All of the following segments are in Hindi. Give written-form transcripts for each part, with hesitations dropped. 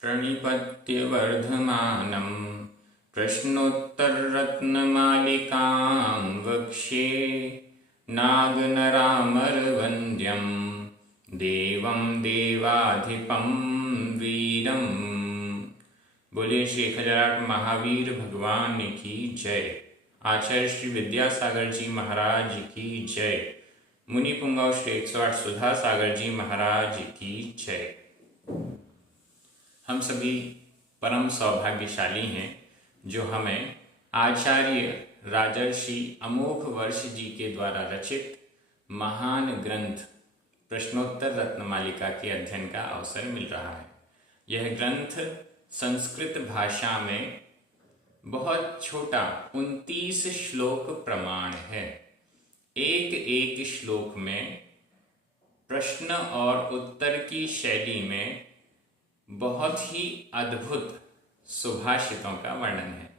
प्रणिपत्यवर्धमानं प्रश्नोत्तररत्नमालिकां वक्ष्ये नागनरामरवन्द्यं देवं देवाधिपं वीरम्। बोलिए श्री खजराट महावीर भगवान की जय। आचार्य श्री विद्यासागर जी महाराज की जय। मुनि पुंगव श्री 108 सुधा सागर जी महाराज की जय। हम सभी परम सौभाग्यशाली हैं जो हमें आचार्य राजर्षि अमोघ वर्ष जी के द्वारा रचित महान ग्रंथ प्रश्नोत्तर रत्नमालिका के अध्ययन का अवसर मिल रहा है। यह ग्रंथ संस्कृत भाषा में बहुत छोटा 29 श्लोक प्रमाण है। एक एक श्लोक में प्रश्न और उत्तर की शैली में बहुत ही अद्भुत सुभाषितों का वर्णन है।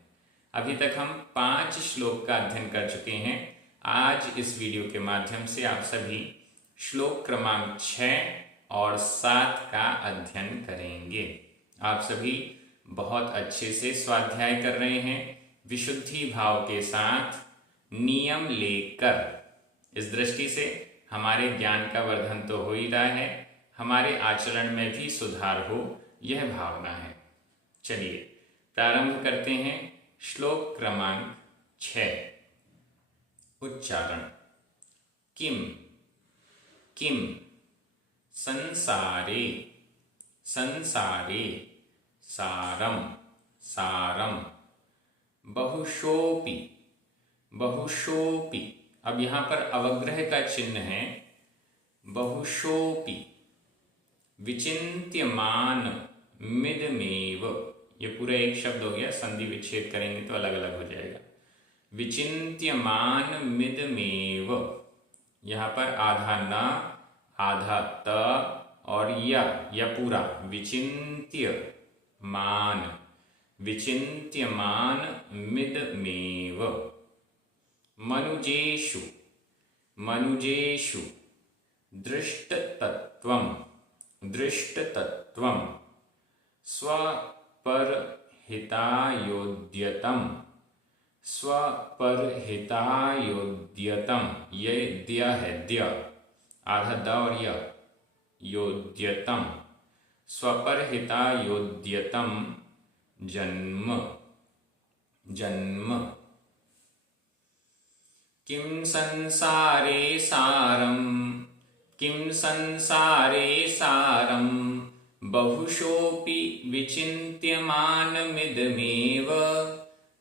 अभी तक हम 5 श्लोक का अध्ययन कर चुके हैं। आज इस वीडियो के माध्यम से आप सभी श्लोक क्रमांक 6 और 7 का अध्ययन करेंगे। आप सभी बहुत अच्छे से स्वाध्याय कर रहे हैं, विशुद्धि भाव के साथ नियम लेकर। इस दृष्टि से हमारे ज्ञान का वर्धन तो हो ही रहा है, हमारे आचरण में भी सुधार हो, यह भावना है। चलिए प्रारंभ करते हैं। श्लोक क्रमांक 6। उच्चारण। किम किम संसारे संसारे सारम सारम बहुशोपि बहुशोपि। अब यहाँ पर अवग्रह का चिन्ह है। बहुशोपि विचिन्त्यमान मिदमेव। ये पूरा एक शब्द हो गया, संधि विच्छेद करेंगे तो अलग अलग हो जाएगा। विचिन्त्यमान मिदमेव। यहाँ पर आधा न, आधा त और या पूरा विचिन्त्य मान, विचिन्त्यमान मिदमेव। मनुजेषु मनुजेषु दृष्टतत्वं दृष्टतत्वं स्वपरहितायोद्यतं स्वपरहितायोद्यतं। ये द्य है, द्य आधा द और य, योद्यतं स्वपरहितायोद्यतं जन्म जन्म। किं संसारे सारं किं संसारे सारं बहुशोपि विचिन्त्यमानमिदमेव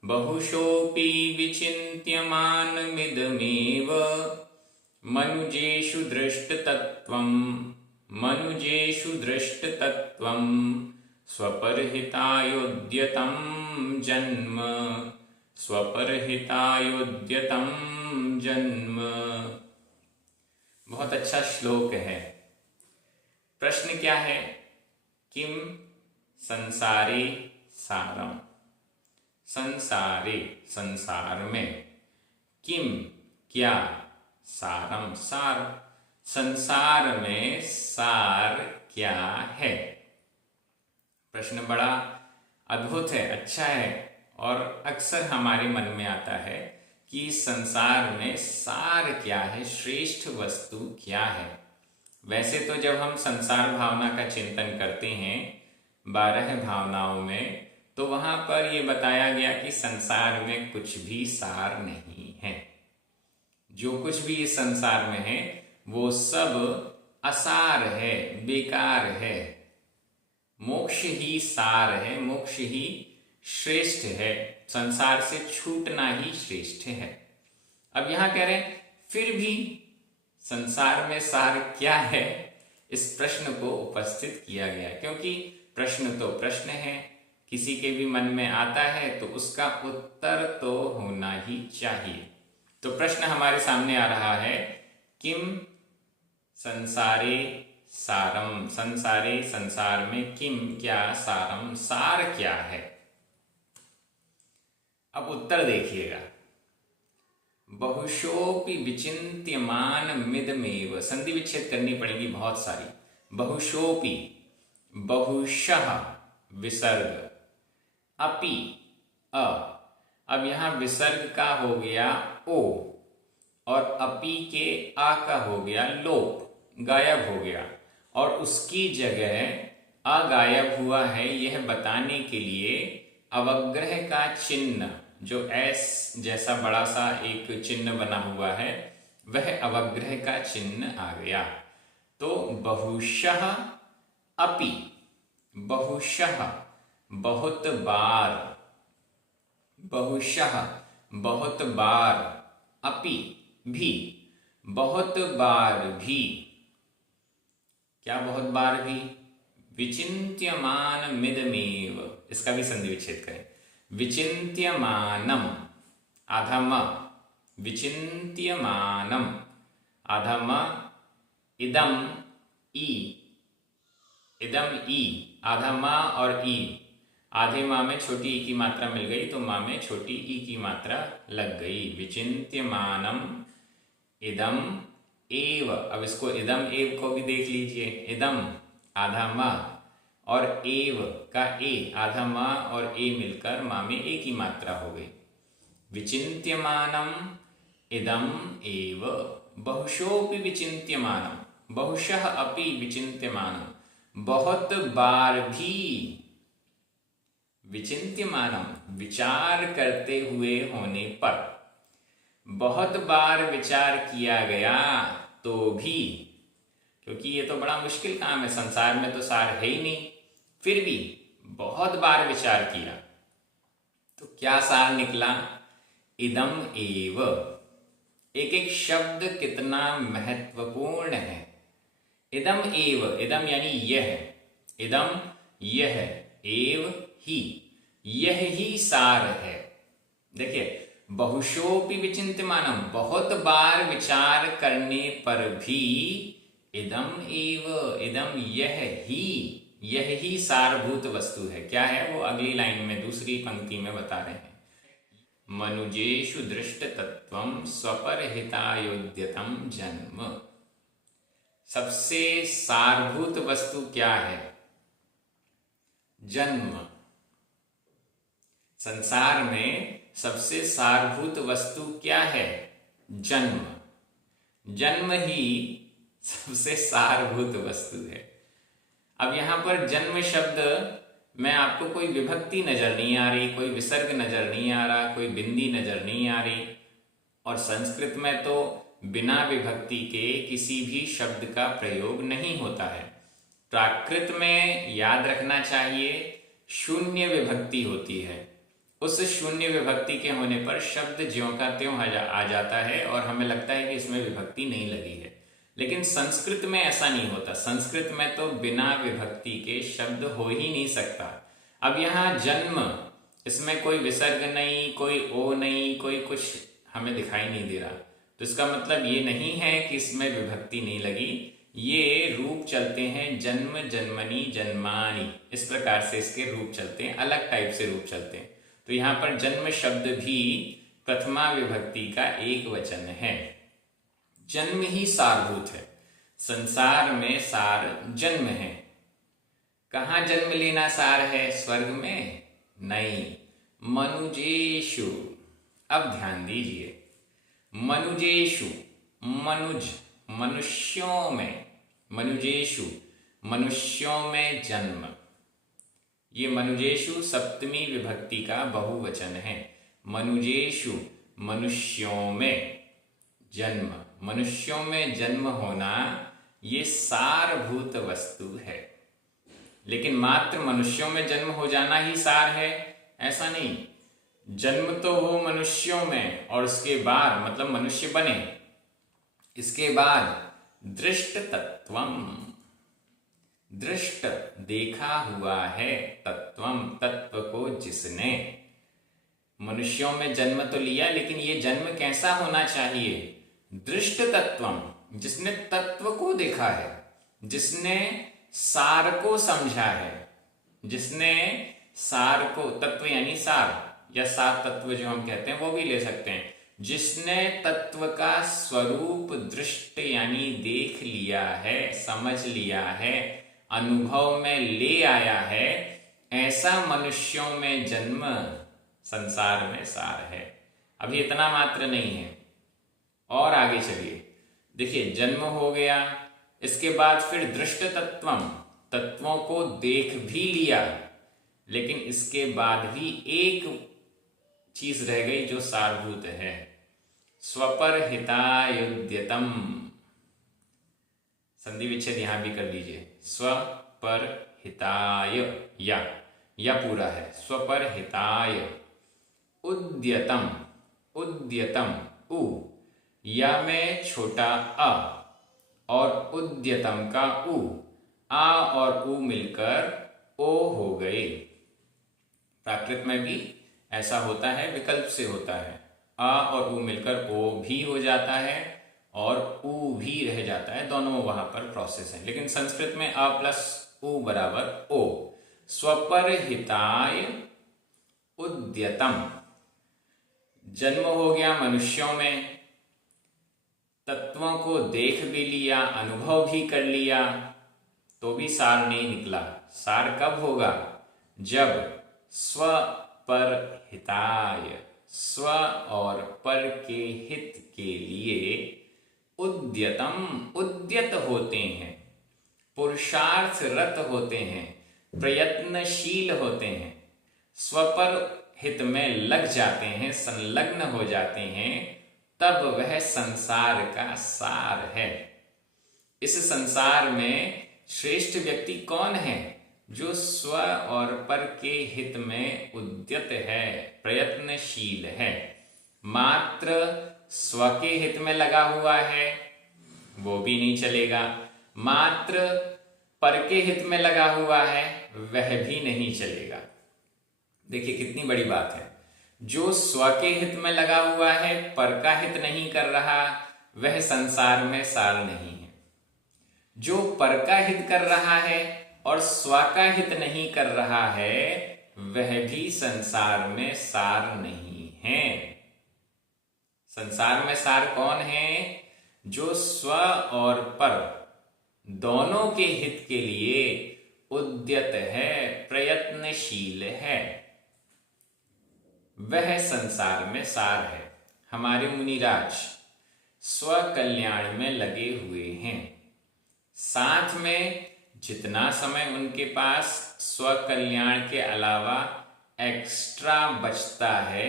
बहुशोपि विचिन्त्यमानमिदमेव। मनुजेषु दृष्टतत्वं मनुजेषु दृष्टतत्वं स्वपरहितायोद्यतं जन्म स्वपरहितायोद्यतं जन्म। बहुत अच्छा श्लोक है। प्रश्न क्या है? किम संसारे सारम। संसारे संसार में, किम क्या, सारम सार, संसार में सार क्या है। प्रश्न बड़ा अद्भुत है, अच्छा है और अक्सर हमारे मन में आता है कि संसार में सार क्या है, श्रेष्ठ वस्तु क्या है। वैसे तो जब हम संसार भावना का चिंतन करते हैं 12 भावनाओं में, तो वहां पर यह बताया गया कि संसार में कुछ भी सार नहीं है। जो कुछ भी इस संसार में है वो सब असार है, बेकार है। मोक्ष ही सार है, मोक्ष ही श्रेष्ठ है, संसार से छूटना ही श्रेष्ठ है। अब यहां कह रहे हैं फिर भी संसार में सार क्या है, इस प्रश्न को उपस्थित किया गया। क्योंकि प्रश्न तो प्रश्न है, किसी के भी मन में आता है तो उसका उत्तर तो होना ही चाहिए। तो प्रश्न हमारे सामने आ रहा है, किम संसारे सारम। संसारे संसार में, किम क्या, सारम सार क्या है। अब उत्तर देखिएगा। बहुशोपि विचिन्त्यमान मिदमेव। संधि विच्छेद करनी पड़ेगी बहुत सारी। बहुशोपि, बहुशः, विसर्ग, अपि, अ। अब यहां विसर्ग का हो गया ओ और अपि के आ का हो गया लोप, गायब हो गया, और उसकी जगह अ गायब हुआ है यह बताने के लिए अवग्रह का चिन्ह, जो एस जैसा बड़ा सा एक चिन्ह बना हुआ है, वह अवग्रह का चिन्ह आ गया। तो बहुशः अपि, बहुशः बहुत बार, बहुशः बहुत बार, अपि भी, बहुत बार भी। क्या बहुत बार भी? विचिन्त्यमान मिदमेव, इसका भी संधि विच्छेद करें। विचिन्त्यमानम आधम, विचिन्त्यमानम आधम, इदम ई, इदम ई, आधा माँ और ई, आधे माँ में छोटी ई की मात्रा मिल गई तो माँ में छोटी ई की मात्रा लग गई। विचिन्त्यमानम इदम एव, अब इसको इदम एव को भी देख लीजिए। इदम आधा माँ और एव का ए, आधा माँ और ए मिलकर माँ में ए की मात्रा हो गई। विचिन्त्यमानम इदम एव बहुशोपि विचिन्त्यमानम, बहुशः अपि विचिन्त्यमानम, बहुत बार भी। विचिन्त्यमानम विचार करते हुए होने पर, बहुत बार विचार किया गया तो भी, क्योंकि ये तो बड़ा मुश्किल काम है, संसार में तो सार है ही नहीं, फिर भी बहुत बार विचार किया तो क्या सार निकला? इदम एव। एक एक शब्द कितना महत्वपूर्ण है। इदम एव, इदम यानी यह, इदम यह, एव ही, यह ही सार है। देखिए, बहुशोपि विचिन्त्यमानम, बहुत बार विचार करने पर भी, इदम एव, इदम यह ही, यह ही सारभूत वस्तु है। क्या है वो? अगली लाइन में दूसरी पंक्ति में बता रहे हैं। मनुजेषु दृष्टतत्वं स्वपरहितायोद्यतं जन्म। सबसे सारभूत वस्तु क्या है? जन्म। संसार में सबसे सारभूत वस्तु क्या है? जन्म। जन्म ही सबसे सारभूत वस्तु है। अब यहां पर जन्म शब्द में आपको कोई विभक्ति नजर नहीं आ रही, कोई विसर्ग नजर नहीं आ रहा, कोई बिंदी नजर नहीं आ रही, और संस्कृत में तो बिना विभक्ति के किसी भी शब्द का प्रयोग नहीं होता है। प्राकृत में याद रखना चाहिए शून्य विभक्ति होती है। उस शून्य विभक्ति के होने पर शब्द ज्यों का त्यों आ जाता है और हमें लगता है कि इसमें विभक्ति नहीं लगी है, लेकिन संस्कृत में ऐसा नहीं होता। संस्कृत में तो बिना विभक्ति के शब्द हो ही नहीं सकता। अब यहाँ जन्म, इसमें कोई विसर्ग नहीं, कोई ओ नहीं, कोई कुछ हमें दिखाई नहीं दे रहा, तो इसका मतलब ये नहीं है कि इसमें विभक्ति नहीं लगी। ये रूप चलते हैं जन्म, जन्मनि, जन्मानि, इस प्रकार से इसके रूप चलते हैं, अलग टाइप से रूप चलते हैं। तो यहाँ पर जन्म शब्द भी प्रथमा विभक्ति का एक वचन है। जन्म ही सारभूत है। संसार में सार जन्म है। कहाँ जन्म लेना सार है? स्वर्ग में नहीं, मनुजेषु। अब ध्यान दीजिए, मनुजेषु, मनुज मनुष्यों में, मनुजेषु मनुष्यों में जन्म। ये मनुजेषु सप्तमी विभक्ति का बहुवचन है। मनुजेषु मनुष्यों में जन्म, मनुष्यों में जन्म होना ये सारभूत वस्तु है। लेकिन मात्र मनुष्यों में जन्म हो जाना ही सार है ऐसा नहीं। जन्म तो हो मनुष्यों में और उसके बाद मतलब मनुष्य बने, इसके बाद दृष्ट तत्वम, दृष्ट देखा हुआ है, तत्वम तत्व को जिसने। मनुष्यों में जन्म तो लिया, लेकिन ये जन्म कैसा होना चाहिए? दृष्ट तत्वम, जिसने तत्व को देखा है, जिसने सार को समझा है, जिसने सार को, तत्व यानी सार या सार तत्व जो हम कहते हैं वो भी ले सकते हैं, जिसने तत्व का स्वरूप दृष्ट यानी देख लिया है, समझ लिया है, अनुभव में ले आया है, ऐसा मनुष्यों में जन्म संसार में सार है। अभी इतना मात्र नहीं है, और आगे चलिए। देखिए, जन्म हो गया, इसके बाद फिर दृष्ट तत्वम, तत्वों को देख भी लिया, लेकिन इसके बाद भी एक चीज रह गई जो सारभूत है, स्वपर हितायुद्यतम। संधि विच्छेद यहां भी कर लीजिए, स्वपर हिताय, या पूरा है, स्वपर हिताय उद्यतम, उद्यतम उ, या में छोटा अ और उद्यतम का उ, आ और उ मिलकर ओ हो गए। प्राकृत में भी ऐसा होता है, विकल्प से होता है, आ और उ मिलकर ओ भी हो जाता है और उ भी रह जाता है, दोनों वहां पर प्रोसेस है। लेकिन संस्कृत में अ प्लस उ बराबर ओ। स्वपर हिताय उद्यतम, जन्म हो गया मनुष्यों में, तत्वों को देख भी लिया, अनुभव भी कर लिया, तो भी सार नहीं निकला। सार कब होगा? जब स्व पर हिताय, स्व और पर के हित के लिए उद्यतम, उद्यत होते हैं, पुरुषार्थरत होते हैं, प्रयत्नशील होते हैं, स्वपर हित में लग जाते हैं, संलग्न हो जाते हैं, तब वह संसार का सार है। इस संसार में श्रेष्ठ व्यक्ति कौन है? जो स्व और पर के हित में उद्यत है, प्रयत्नशील है। मात्र स्व के हित में लगा हुआ है वो भी नहीं चलेगा, मात्र पर के हित में लगा हुआ है वह भी नहीं चलेगा। देखिए कितनी बड़ी बात है। जो स्व के हित में लगा हुआ है, पर का हित नहीं कर रहा, वह संसार में सार नहीं है। जो पर का हित कर रहा है और स्व का हित नहीं कर रहा है, वह भी संसार में सार नहीं है। संसार में सार कौन है? जो स्व और पर दोनों के हित के लिए उद्यत है, प्रयत्नशील है, वह संसार में सार है। हमारे मुनिराज स्व कल्याण में लगे हुए हैं, साथ में जितना समय उनके पास स्व कल्याण के अलावा एक्स्ट्रा बचता है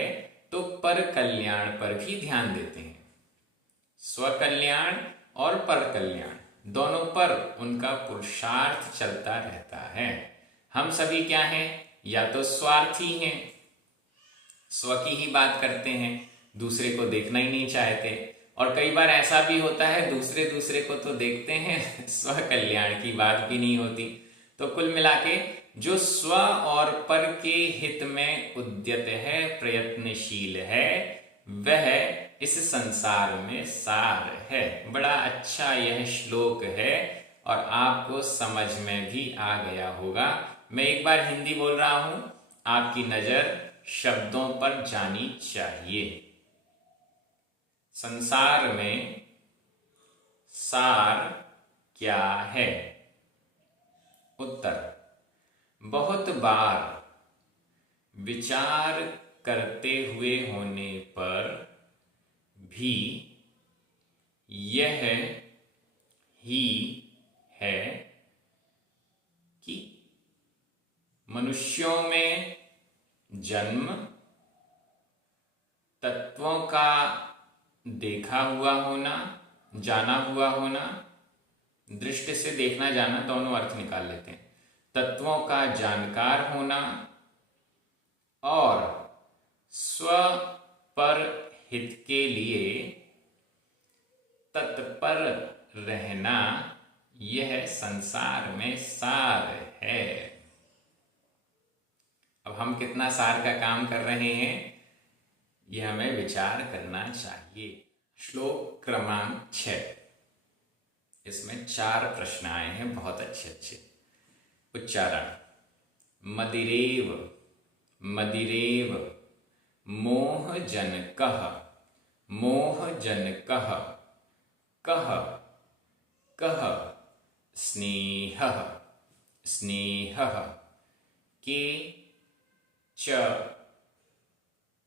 तो पर कल्याण पर भी ध्यान देते हैं। स्व कल्याण और पर कल्याण दोनों पर उनका पुरुषार्थ चलता रहता है। हम सभी क्या हैं? या तो स्वार्थी हैं, स्व की ही बात करते हैं, दूसरे को देखना ही नहीं चाहते, और कई बार ऐसा भी होता है दूसरे को तो देखते हैं, स्व कल्याण की बात भी नहीं होती। तो कुल मिला के जो स्व और पर के हित में उद्यत है, प्रयत्नशील है, वह इस संसार में सार है। बड़ा अच्छा यह श्लोक है और आपको समझ में भी आ गया होगा। मैं एक बार हिंदी बोल रहा हूं, आपकी नजर शब्दों पर जानी चाहिए। संसार में सार क्या है? उत्तर, बहुत बार विचार करते हुए होने पर भी यह ही है कि मनुष्यों में जन्म, तत्वों का देखा हुआ होना, जाना हुआ होना, दृष्टि से देखना जाना दोनों अर्थ निकाल लेते हैं, तत्वों का जानकार होना और स्व पर हित के लिए तत्पर रहना, यह संसार में सार है। अब हम कितना सार का काम कर रहे हैं, यह हमें विचार करना चाहिए। श्लोक क्रमांक 6, इसमें 4 प्रश्न आए हैं, बहुत अच्छे अच्छे। उच्चारण: मदिरेव, मदिरेव, मोहजनकः, मोहजनकः, कः, कः, स्नेहः, स्नेहः, के च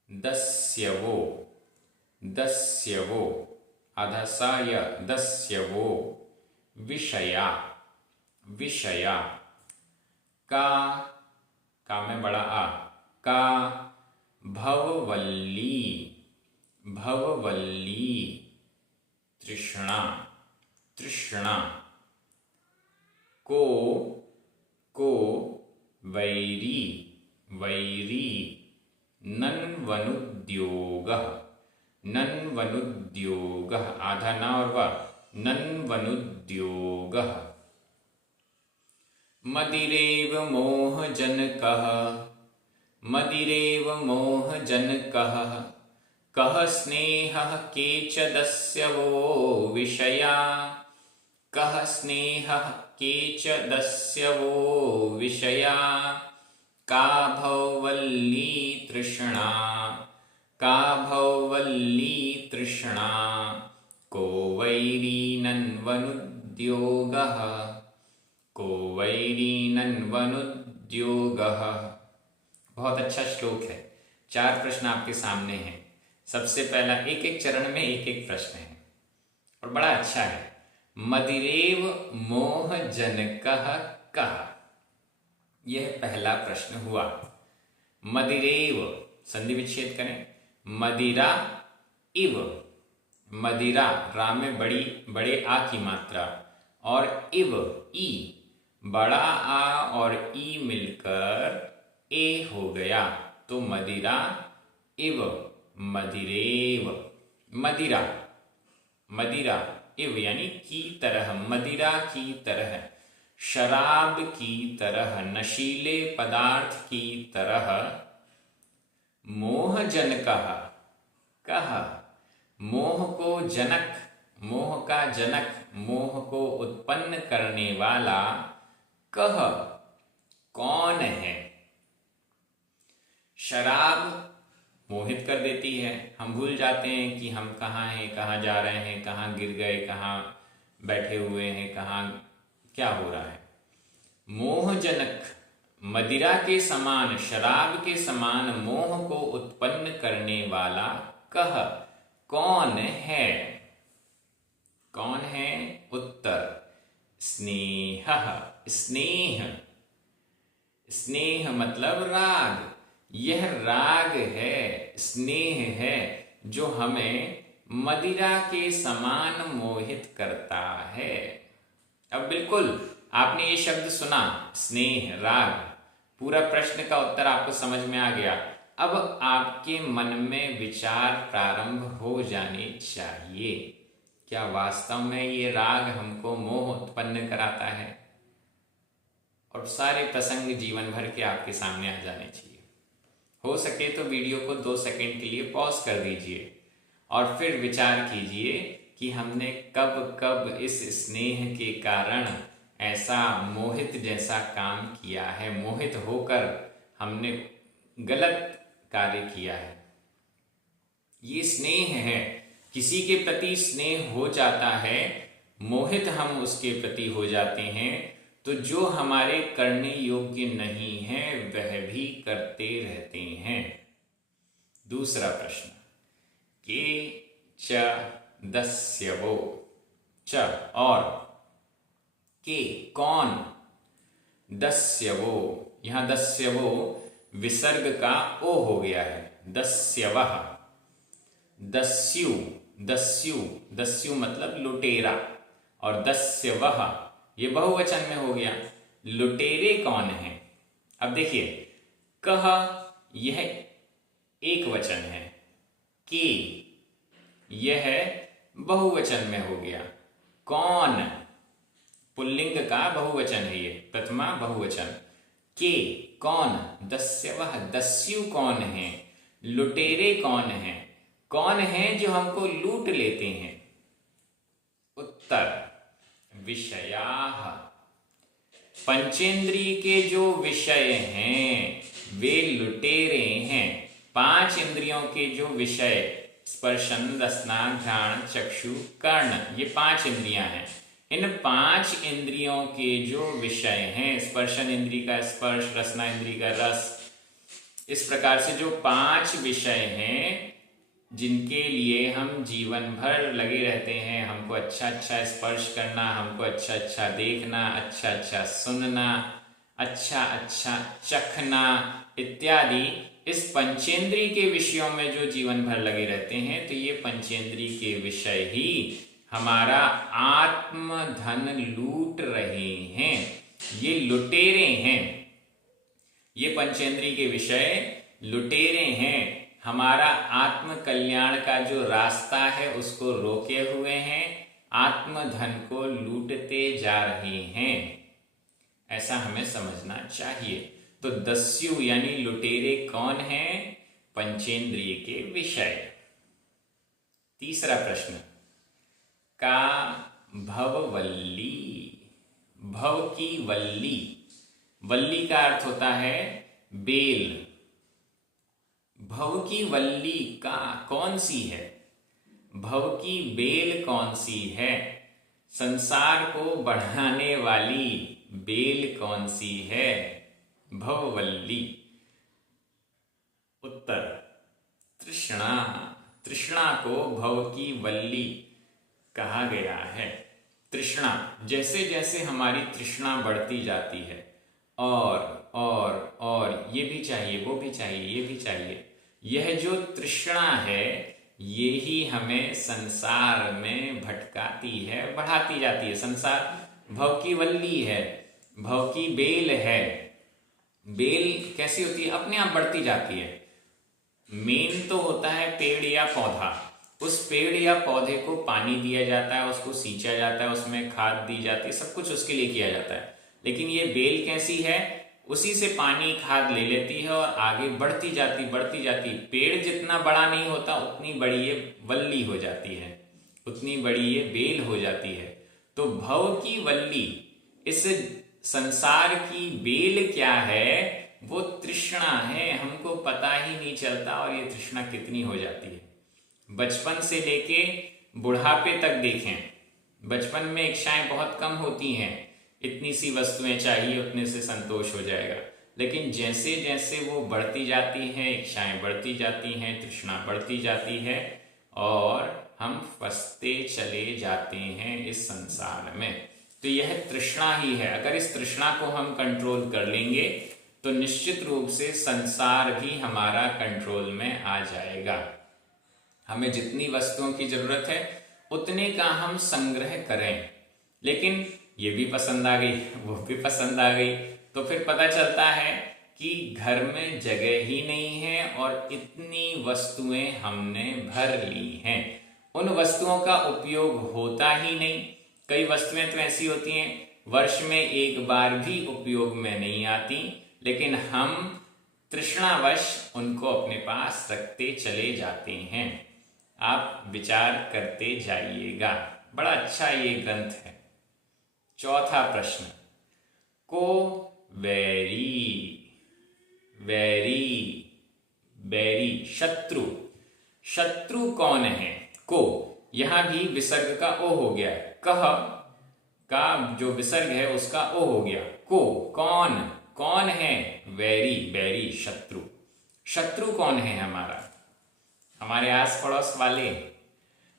दस्यवो, दस्यवो अधसाय दस्यवो विषया, विषया का में बड़ा आ, का भववल्ली, भववल्ली तृष्णा, तृष्णा को वैरी, वैरी नन्वनुद्योगः, नन्वनुद्योगः आधा न और व, नन्वनुद्योगः मदिरेव मोहजनकः, मदिरेव मोहजनकः कः स्नेहः के च दस्यवो विषया, कः स्नेहः के च दस्यवो विषया का भववल्ली तृष्णा, का भववल्ली तृष्णा को वैरी नन्वनुद्योगः, को वैरी नन्वनुद्योगः। बहुत अच्छा श्लोक है। 4 प्रश्न आपके सामने हैं। सबसे पहला एक एक चरण में एक एक प्रश्न है और बड़ा अच्छा है। मदिरेव मोह जनकः कः, यह पहला प्रश्न हुआ। मदिरेव संधि विच्छेद करें, मदिरा इव, मदिरा रा में बड़े आ की मात्रा और इव ई, बड़ा आ और ई मिलकर ए हो गया तो मदिरा इव, मदिरेव, मदिरा, मदिरा इव यानी की तरह, मदिरा की तरह, शराब की तरह, नशीले पदार्थ की तरह, मोह जनकः कः, मोह को जनक, मोह का जनक, मोह को उत्पन्न करने वाला कह, कौन है। शराब मोहित कर देती है, हम भूल जाते हैं कि हम कहाँ हैं, कहाँ जा रहे हैं, कहाँ गिर गए, कहाँ बैठे हुए हैं, कहाँ क्या हो रहा है। मोहजनक मदिरा के समान, शराब के समान मोह को उत्पन्न करने वाला कह, कौन है, कौन है। उत्तर स्नेहः, स्नेह, स्नेह मतलब राग, यह राग है, स्नेह है जो हमें मदिरा के समान मोहित करता है। अब बिल्कुल आपने ये शब्द सुना, स्नेह, राग, पूरा प्रश्न का उत्तर आपको समझ में आ गया। अब आपके मन में विचार प्रारंभ हो जाने चाहिए, क्या वास्तव में ये राग हमको मोह उत्पन्न कराता है। और सारे प्रसंग जीवन भर के आपके सामने आ जाने चाहिए। हो सके तो वीडियो को 2 सेकंड के लिए पॉज कर दीजिए और फिर विचार कीजिए कि हमने कब कब इस स्नेह के कारण ऐसा मोहित जैसा काम किया है, मोहित होकर हमने गलत कार्य किया है। ये स्नेह है, किसी के प्रति स्नेह हो जाता है, मोहित हम उसके प्रति हो जाते हैं, तो जो हमारे करने योग्य नहीं है वह भी करते रहते हैं। दूसरा प्रश्न, के च दस्यवो, च और के कौन, दस्यवो, यहां दस्यवो विसर्ग का ओ हो गया है, दस्यवः, दस्यु, दस्यु, दस्यु मतलब लुटेरा और दस्यवः ये बहुवचन में हो गया। लुटेरे कौन है। अब देखिए, कह यह एक वचन है, के यह बहुवचन में हो गया, कौन पुल्लिंग का बहुवचन है, ये प्रथमा बहुवचन, के कौन, दस्यवः दस्यु कौन है, लुटेरे कौन है, कौन है जो हमको लूट लेते हैं। उत्तर विषयाः, पंचेंद्रिय के जो विषय हैं वे लुटेरे हैं। 5 इंद्रियों के जो विषय स्पर्शन, रसना, घ्राण, चक्षु, कर्ण, ये 5 इंद्रियां हैं। इन 5 इंद्रियों के जो विषय हैं, स्पर्शन इंद्री का स्पर्श, रसना इंद्री का रस, इस प्रकार से जो 5 विषय हैं जिनके लिए हम जीवन भर लगे रहते हैं, हमको अच्छा अच्छा स्पर्श करना, हमको अच्छा अच्छा देखना, अच्छा अच्छा सुनना, अच्छा अच्छा चखना इत्यादि, इस पंचेंद्रिय के विषयों में जो जीवन भर लगे रहते हैं, तो ये पंचेंद्रिय के विषय ही हमारा आत्म धन लूट रहे हैं। ये लुटेरे हैं, ये पंचेंद्रिय के विषय लुटेरे हैं, हमारा आत्म कल्याण का जो रास्ता है उसको रोके हुए हैं, आत्म धन को लूटते जा रहे हैं। ऐसा हमें समझना चाहिए। तो दस्यु यानी लुटेरे कौन हैं? पंचेंद्रिय के विषय। तीसरा प्रश्न, का भववल्ली, भव की वल्ली, वल्ली का अर्थ होता है बेल। भव की वल्ली का कौन सी है? भव की बेल कौन सी है? संसार को बढ़ाने वाली बेल कौन सी है? भववल्ली। उत्तर, तृष्णा। तृष्णा को भव की वल्ली कहा गया है। तृष्णा, जैसे जैसे हमारी तृष्णा बढ़ती जाती है और ये भी चाहिए, वो भी चाहिए, ये भी चाहिए, यह जो तृष्णा है ये ही हमें संसार में भटकाती है, बढ़ाती जाती है। संसार भव की वल्ली है, भव की बेल है। बेल कैसी होती है? अपने आप बढ़ती जाती है। मेन तो होता है पेड़ या पौधा, उस पेड़ या पौधे को पानी दिया जाता है, उसको सींचा जाता है, उसमें खाद दी जाती है, सब कुछ उसके लिए किया जाता है। लेकिन ये बेल कैसी है? उसी से पानी खाद ले लेती है और आगे बढ़ती जाती बढ़ती जाती। पेड़ जितना बड़ा नहीं होता उतनी बड़ी ये वल्ली हो जाती है, उतनी बड़ी ये बेल हो जाती है। तो भव की वल्ली, इस संसार की बेल क्या है? वो तृष्णा है, हमको पता ही नहीं चलता और ये तृष्णा कितनी हो जाती है। बचपन से लेके बुढ़ापे तक देखें, बचपन में इच्छाएं बहुत कम होती हैं, इतनी सी वस्तुएं चाहिए, उतने से संतोष हो जाएगा। लेकिन जैसे जैसे वो बढ़ती जाती हैं, इच्छाएं बढ़ती जाती हैं, तृष्णा बढ़ती जाती है और हम फंसते चले जाते हैं इस संसार में। तो यह तृष्णा ही है। अगर इस तृष्णा को हम कंट्रोल कर लेंगे तो निश्चित रूप से संसार भी हमारा कंट्रोल में आ जाएगा। हमें जितनी वस्तुओं की जरूरत है उतने का हम संग्रह करें। लेकिन ये भी पसंद आ गई, वो भी पसंद आ गई, तो फिर पता चलता है कि घर में जगह ही नहीं है और इतनी वस्तुएं हमने भर ली हैं। उन वस्तुओं का उपयोग होता ही नहीं। कई वस्तुएं तो ऐसी होती हैं वर्ष में एक बार भी उपयोग में नहीं आती, लेकिन हम तृष्णावश उनको अपने पास रखते चले जाते हैं। आप विचार करते जाइएगा, बड़ा अच्छा ये ग्रंथ है। चौथा प्रश्न, को वैरी, वैरी, बैरी, शत्रु। शत्रु कौन है? को, यहां भी विसर्ग का ओ हो गया, कह का जो विसर्ग है उसका ओ हो गया। को, कौन, कौन है? वैरी, बैरी, शत्रु। शत्रु कौन है हमारा? हमारे आस पड़ोस वाले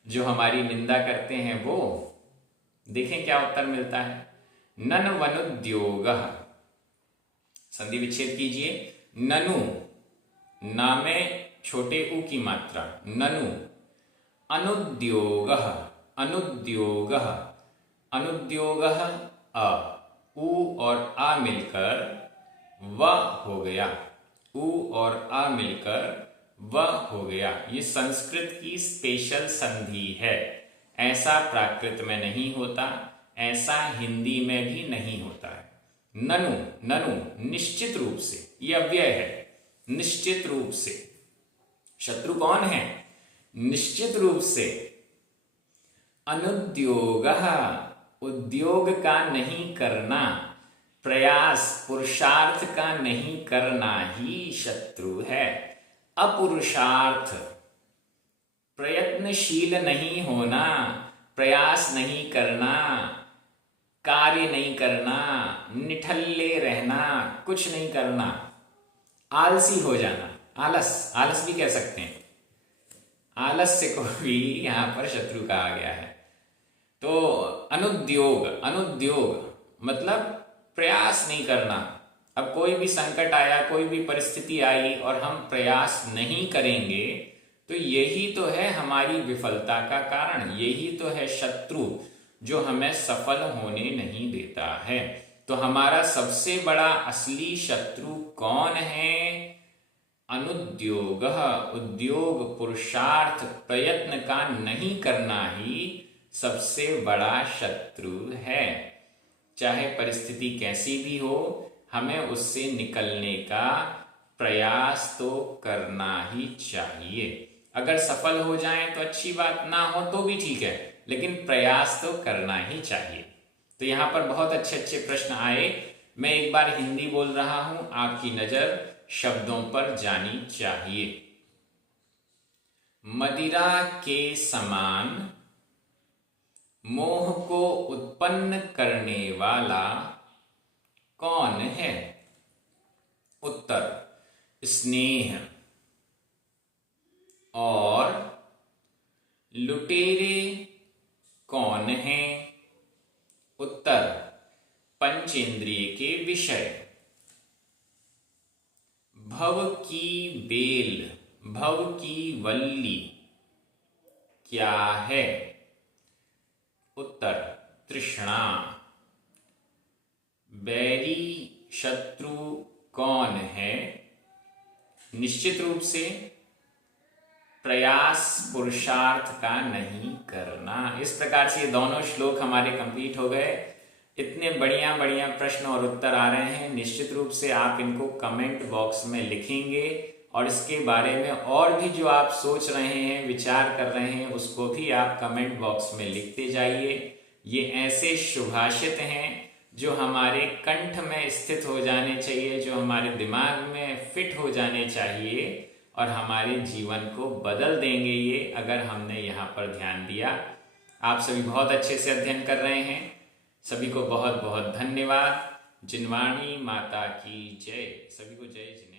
जो हमारी निंदा करते हैं वो। देखें क्या उत्तर मिलता है। नन वनुद्योग, संधि विच्छेद कीजिए। ननु, ना में छोटे उ की मात्रा, ननु। अनुद्योग, अनुद्योग, अनुद्योग, अ, उ और आ मिलकर व हो गया, उ और आ मिलकर व हो गया। ये संस्कृत की स्पेशल संधि है। ऐसा प्राकृत में नहीं होता, ऐसा हिंदी में भी नहीं होता है। ननु, ननु निश्चित रूप से, ये अव्यय है, निश्चित रूप से। शत्रु कौन है? निश्चित रूप से। अनुद्योग, उद्योग का नहीं करना, प्रयास पुरुषार्थ का नहीं करना ही शत्रु है। अपुरुषार्थ, प्रयत्नशील नहीं होना, प्रयास नहीं करना, कार्य नहीं करना, निठल्ले रहना, कुछ नहीं करना, आलसी हो जाना, आलस, आलस भी कह सकते हैं। आलस्य को भी यहाँ पर शत्रु कहा गया है। तो अनुद्योग, अनुद्योग मतलब प्रयास नहीं करना। अब कोई भी संकट आया, कोई भी परिस्थिति आई और हम प्रयास नहीं करेंगे तो यही तो है हमारी विफलता का कारण, यही तो है शत्रु जो हमें सफल होने नहीं देता है। तो हमारा सबसे बड़ा असली शत्रु कौन है? अनुद्योग, उद्योग, पुरुषार्थ, प्रयत्न का नहीं करना ही सबसे बड़ा शत्रु है। चाहे परिस्थिति कैसी भी हो, हमें उससे निकलने का प्रयास तो करना ही चाहिए। अगर सफल हो जाएं तो अच्छी बात, ना हो तो भी ठीक है, लेकिन प्रयास तो करना ही चाहिए। तो यहाँ पर बहुत अच्छे अच्छे प्रश्न आए। मैं एक बार हिंदी बोल रहा हूं, आपकी नजर शब्दों पर जानी चाहिए। मदिरा के समान मोह को उत्पन्न करने वाला कौन है? उत्तर, स्नेह। और लुटेरे कौन है? उत्तर, पंचेंद्रिय के विषय। भव की बेल, भव की वल्ली क्या है? उत्तर, तृष्णा। बैरी शत्रु कौन है? निश्चित रूप से प्रयास, पुरुषार्थ का नहीं करना। इस प्रकार से ये दोनों श्लोक हमारे कंप्लीट हो गए। इतने बढ़िया बढ़िया प्रश्न और उत्तर आ रहे हैं। निश्चित रूप से आप इनको कमेंट बॉक्स में लिखेंगे और इसके बारे में और भी जो आप सोच रहे हैं, विचार कर रहे हैं, उसको भी आप कमेंट बॉक्स में लिखते जाइए। ये ऐसे सुभाषित हैं जो हमारे कंठ में स्थित हो जाने चाहिए, जो हमारे दिमाग में फिट हो जाने चाहिए और हमारे जीवन को बदल देंगे ये, अगर हमने यहाँ पर ध्यान दिया। आप सभी बहुत अच्छे से अध्ययन कर रहे हैं। सभी को बहुत बहुत धन्यवाद। जिनवाणी माता की जय। सभी को जय जिनेन्द्र।